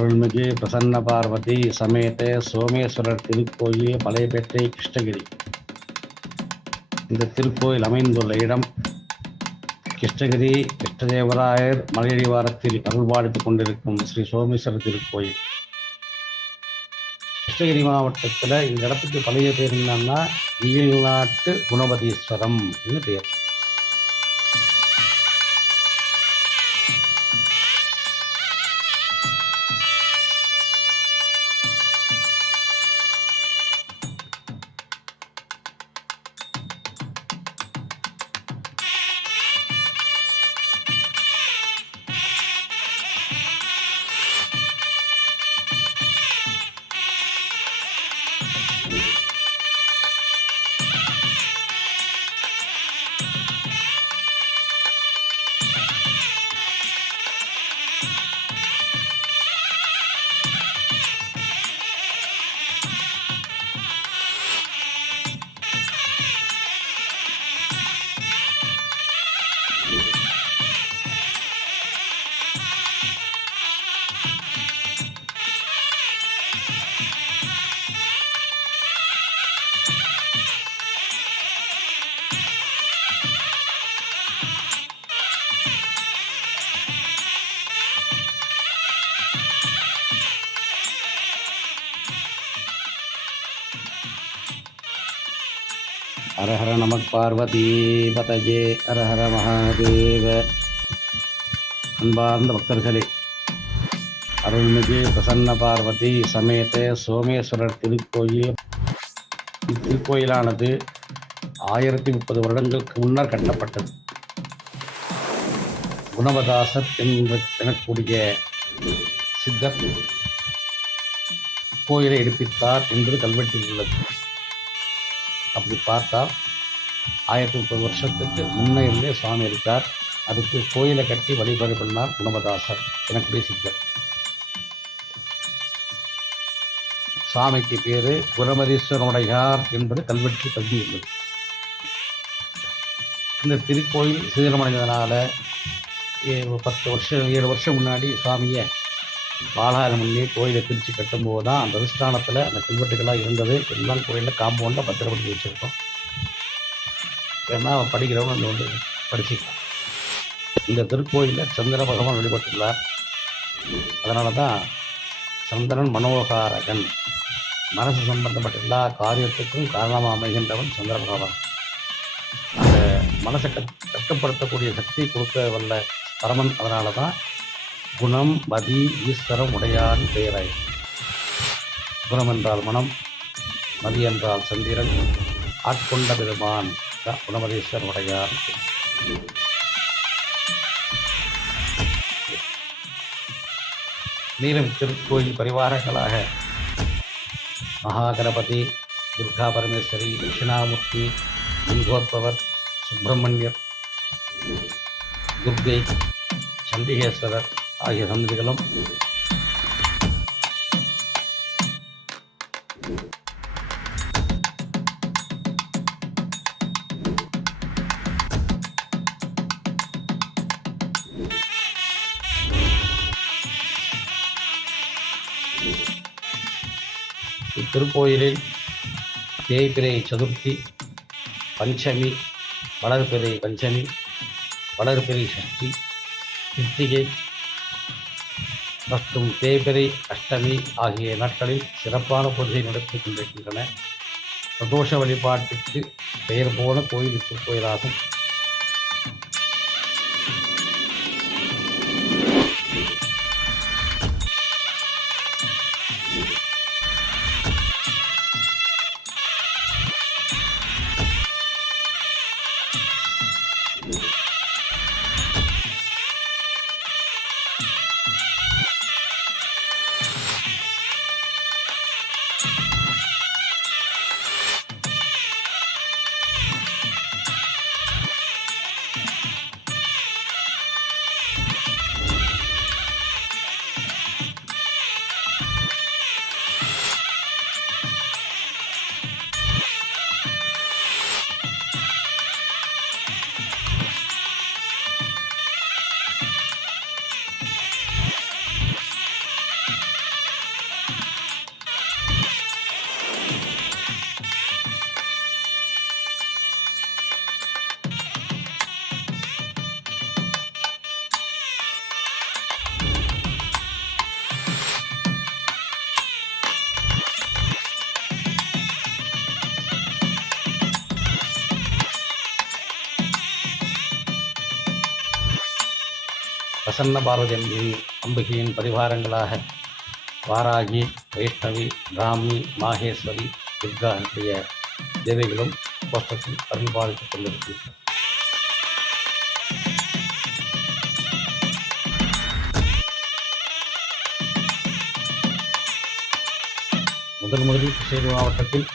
அருள்மிகு பிரசன்ன பார்வதி சமேத சோமேஸ்வரர் திருக்கோயில் பழையபேட்டை கிருஷ்ணகிரி. இந்த திருக்கோயில் அமைந்துள்ள இடம் கிருஷ்ணகிரி கிருஷ்ணதேவராயர் மலையடிவாரத்தில் அருள்பாலித்துக் கொண்டிருக்கும் ஸ்ரீ சோமேஸ்வரர் திருக்கோயில். கிருஷ்ணகிரி மாவட்டத்தில் இந்த இடத்துக்கு பழைய பேர் என்னன்னா ஈழ்நாட்டு குணபதீஸ்வரம் என்று பெயர். ஹரஹர நம பார்வதி பதஜே ஹரஹர மகாதேவ. அன்பார்ந்த பக்தர்களே, அருள்மிகு பிரசன்ன பார்வதி சமேத சோமேஸ்வரர் திருக்கோயில். இத்திருக்கோயிலானது 1030 வருடங்களுக்கு முன்னர் கட்டப்பட்டது. குணவதாசர் எனக்கூடிய சித்தர் கோயிலை எடுப்பித்தார் என்பது கல்வெட்டில் உள்ளது. அப்படி பார்த்தா 1030 வருஷத்துக்கு முன்னே இருந்தே சுவாமி இருக்கார். அதுக்கு கோயிலை கட்டி வழிபாடு பண்ணார் குணவதாசர் எனக்குடைய சித்தர். சுவாமிக்கு பேரு குணபதீஸ்வரனுடையார் என்பது கல்வெட்டு பதிவுள்ளது. இந்த திருக்கோயில் சிதிலமடைந்ததுனால 7 வருஷம் முன்னாடி சுவாமியை பாலாயிரம் பண்ணி கோயிலை பிரித்து கட்டும்போது தான் அந்த அதிஷ்டானத்தில் அந்த கல்வெட்டுகளாக இருந்தது. எல்லாம் கோயிலில் காம்பவுண்டில் பத்திரப்படுத்தி வச்சுருக்கோம். ஏன்னா படிக்கிறவங்க அந்த வந்து படிச்சுக்கலாம். இந்த திருக்கோயிலில் சந்திர பகவான் வழிபட்டுள்ளார். அதனால தான் சந்திரன் மனோகாரகன், மனசு சம்பந்தப்பட்ட எல்லா காரியத்துக்கும் காரணமாக அமைகின்றவன் சந்திர பகவான். அந்த மனசை கட்டுப்படுத்தக்கூடிய சக்தி கொடுக்க வல்ல பரமன். அதனால தான் குணம் மதி ஈஸ்வரம் உடையான் பெயராய். குணம் என்றால் மனம், மதி என்றால் சந்திரன், ஆட்கொண்ட பெருமான் குணமதீஸ்வரன் உடையான். மேலும் திருக்கோயில் பரிவாரங்களாக மகாகணபதி, துர்கா பரமேஸ்வரி, தட்சிணாமூர்த்தி, லிங்கோத்பவர், சுப்பிரமணியர், துர்கை, சண்டிகேஸ்வரர் ஆகிய சன்னதிகளும் இத்திருக்கோயிலில் தேய்பிரை சதுர்த்தி, பஞ்சமி, வளர்பிறை பஞ்சமி, வளர்பிறை சஷ்டி, கிருத்திகை மற்றும் தேய்பிறை அஷ்டமி ஆகிய நாட்களில் சிறப்பான பூஜை நடத்திக் கொண்டிருக்கின்றன. பிரதோஷ வழிபாட்டுக்கு பெயர் போன கோயில் திருக்கோயிலாகும். பிரசன்ன பார்வதி அம்பிகையின் பரிவாரங்களாக வாராகி, வைஷ்ணவி, பிராமி, மாகேஸ்வரி, துர்கா ஆகிய தேவிகளும் கோஷ்டத்தில் பரிபாலித்துக் கொண்டிருக்கிறார். முதலில் கிருஷ்ணகிரி மாவட்டத்தில்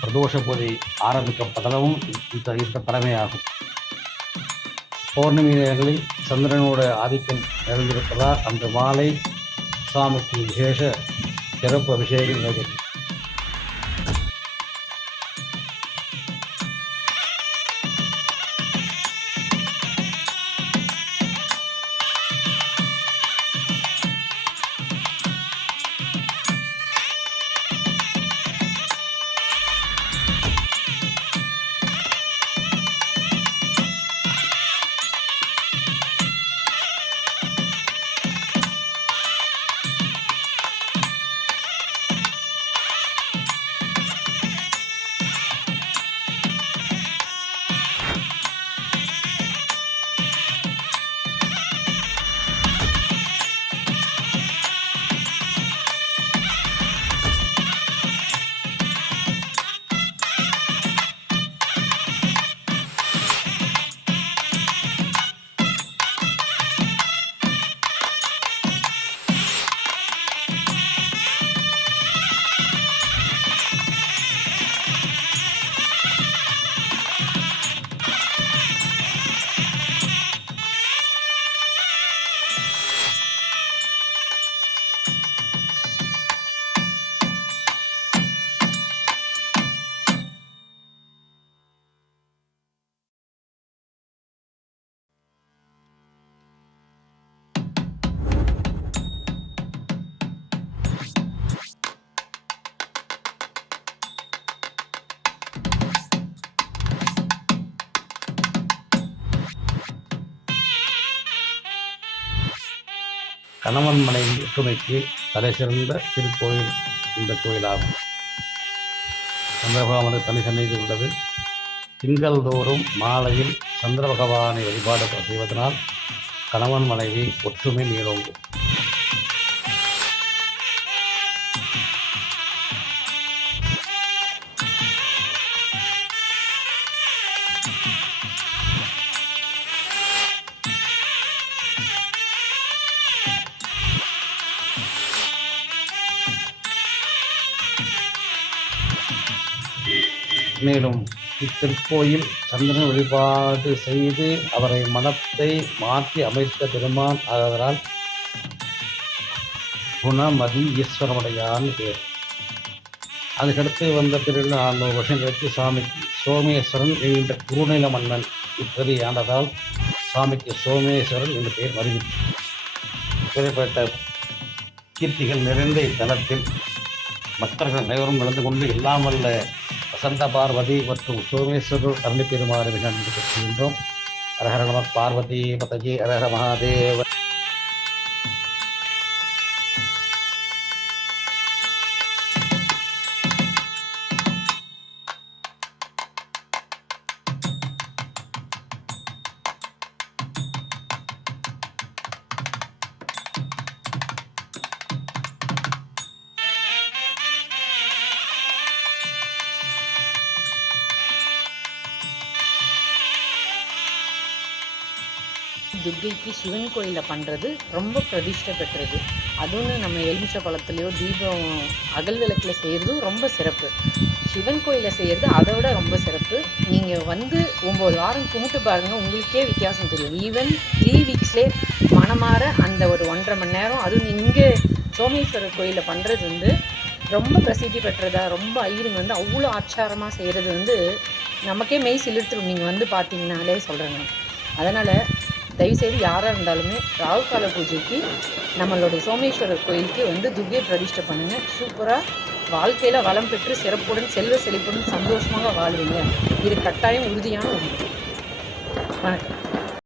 பிரதோஷ பூஜை ஆரம்பிக்கப்பட்டதும் இந்த தலைமையாகும். பௌர்ணமி நேரங்களில் சந்திரனோட ஆதிக்கம் நிறைந்திருப்பதால் அன்று மாலை சுவாமிக்கு விசேஷ சிறப்பு அபிஷேகம் நடைபெறும். கணவன் மனைவி ஒற்றுமைக்கு தலை சிறந்த திருக்கோயில் இந்த கோயிலாகும். சந்திரபகவானது தனி சந்நிதி உள்ளது. திங்கள் தோறும் மாலையில் சந்திர பகவானை வழிபாடு செய்வதனால் கணவன் மனைவி ஒற்றுமை நீரோங்கும். மேலும் இத்திருக்கோயில் சந்திரன் வழிபாடு செய்து அவரை மனத்தை மாற்றி அமைத்த பெருமான் ஆதலால் குணமதி ஈஸ்வரமுடையான்னு பேர். அதுக்கடுத்து வந்த பிறகு 400 வருஷம் கழித்து சுவாமிக்கு சோமேஸ்வரன் என்கின்ற குறுநில மன்னன் இப்பதி ஆண்டதால் சுவாமிக்கு சோமேஸ்வரன் என்ற பெயர் மறிவிற்று. இப்படிப்பட்ட கீர்த்திகள் நிறைந்த இத்தலத்தில் பக்தர்கள் அனைவரும் கலந்து கொண்டு எல்லாம் வல்ல வசந்த பார்வதி மற்றும் சோமேஸ்வரர் அருளி பெருமாறு நிகழ்ந்து பெற்றுகின்றோம். ஹரஹர நம பார்வதி பதஜி ஹரஹர மகாதேவ. துர்க்கைக்கு சிவன் கோயிலில் பண்ணுறது ரொம்ப பிரதிஷ்டை பெற்றது. அதுவும் நம்ம எலுமிச்சை பழத்துலையோ தீபம் அகல் விளக்கில் செய்கிறதும் ரொம்ப சிறப்பு. சிவன் கோயிலில் செய்கிறது அதை விட ரொம்ப சிறப்பு. நீங்கள் வந்து 9 வாரம் கும்பிட்டு பாருங்கள், உங்களுக்கே வித்தியாசம் தெரியும். ஈவன் 3 வீக்ஸ்லேயே மனமாற அந்த ஒரு 1.5 மணி நேரம் அதுவும் இங்கே சோமேஸ்வரர் கோயிலில் பண்ணுறது வந்து ரொம்ப பிரசித்தி பெற்றதா. ரொம்ப ஐயருங்க வந்து அவ்வளோ ஆச்சாரமாக செய்கிறது வந்து நமக்கே மெய் சிலிர்த்துடும். நீங்கள் வந்து பார்த்தீங்கன்னாலே சொல்கிறேங்க. அதனால் தயவுசெய்து யாராக இருந்தாலுமே ராகு கால பூஜைக்கு நம்மளுடைய சோமேஸ்வரர் கோயிலுக்கு வந்து துர்க்கையை பிரதிஷ்டை பண்ணுங்கள். சூப்பராக வாழ்க்கையில் வளம் பெற்று சிறப்புடன் செல்வ செழிப்புடன் சந்தோஷமாக வாழ்வீங்க. இது கட்டாயம் உறுதியான ஒன்று. வணக்கம்.